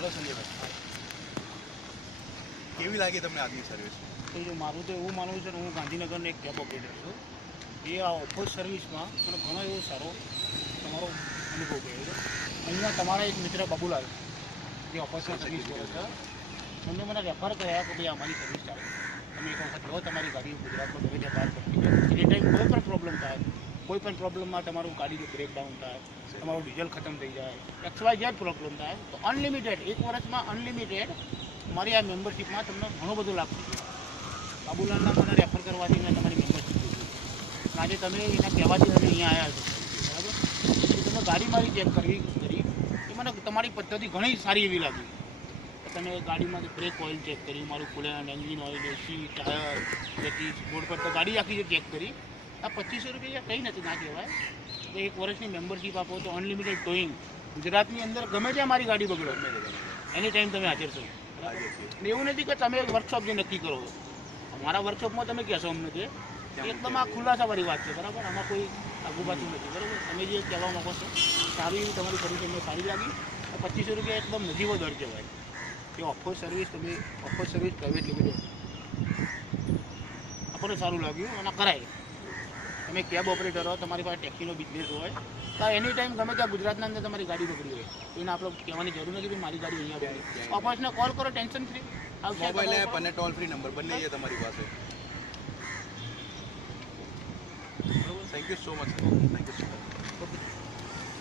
Hello સંજયભાઈ, કેવી લાગી તમને આજની સર્વિસ? તો જો મારું તો એવું માનવું છે ને, હું ગાંધીનગરનો એક કેબ ઓપરેટર છું. એ આ ઓફર સર્વિસમાં મને ઘણો એવો સારો તમારો અનુભવ કર્યો છે. અહીંયા તમારા એક મિત્ર બાબુલાલ જે ઓફર સર્વિસ કરે છે, એમને મને રેફર કર્યા કે ભાઈ અમારી સર્વિસ ચાલે, તમે એક વખત લો, તમારી ગાડી ગુજરાતમાં ગમે ત્યાં બહાર પડતી જાય, એની ટાઈમ કોઈ પણ પ્રોબ્લેમ થાય, કોઈ પણ પ્રોબ્લેમમાં તમારું ગાડીનું બ્રેકડાઉન થાય, તમારું ડીઝલ ખતમ થઈ જાય, XYZ પ્રોબ્લેમ થાય, તો અનલિમિટેડ 1 વર્ષમાં અનલિમિટેડ મારી આ મેમ્બરશીપમાં તમને ઘણો બધો લાભ થશે. બાબુલાલના મને રેફર કરવાથી મેં તમારી મેમ્બરશીપ લીધી. આજે તમે એના કહેવાથી તમે અહીંયા આવ્યા છો, બરાબર? તો તમે ગાડી મારી ચેક કરી એ મને તમારી પદ્ધતિ ઘણી સારી એવી લાગી. તમે ગાડીમાં બ્રેક ઓઇલ ચેક કરી, મારું કુલેન્ટ, એન્જિન ઓઇલ, એસી, ટાયર, બ્રેકિંગ બોર્ડ પર તો ગાડી આખી ચેક કરી. આ 2500 રૂપિયા કંઈ નથી, ના કહેવાય. તો 1 વર્ષની મેમ્બરશીપ આપો તો અનલિમિટેડ ટોઈંગ ગુજરાતની અંદર ગમે ત્યાં મારી ગાડી બગડો એની ટાઈમ તમે હાજર છો. એવું નથી કે તમે વર્કશોપ જે નક્કી કરો, અમારા વર્કશોપમાં તમે કહેશો અમને કે એકદમ આ ખુલાસાવાળી વાત છે, બરાબર? આમાં કોઈ આગુ પાછું નથી, બરાબર? તમે જે કહેવા માગો છો સારી એવી તમારી સર્વિસ અમને સારી લાગી. 2500 રૂપિયા એકદમ નજીવો દર કહેવાય કે ઓફર સર્વિસ પ્રાઇવેટ લિમિટેડ આપણને સારું લાગ્યું અને કરાય. તમે કેબ ઓપરેટર હો, તમારી પાસે ટેક્સીનો બિઝનેસ હોય તો એની ટાઈમ ગમે ત્યાં ગુજરાતના અંદર તમારી ગાડી પકડી હોય, એને આપણે કહેવાની જરૂર નથી કે મારી ગાડી અહીંયા પકડી. ઓફર્સને કોલ કરો, ટેન્શન ફ્રી. મોબાઈલ એપ અને ટોલ ફ્રી નંબર બંને છે તમારી પાસે. Thank you so much. Thank you so much. Okay.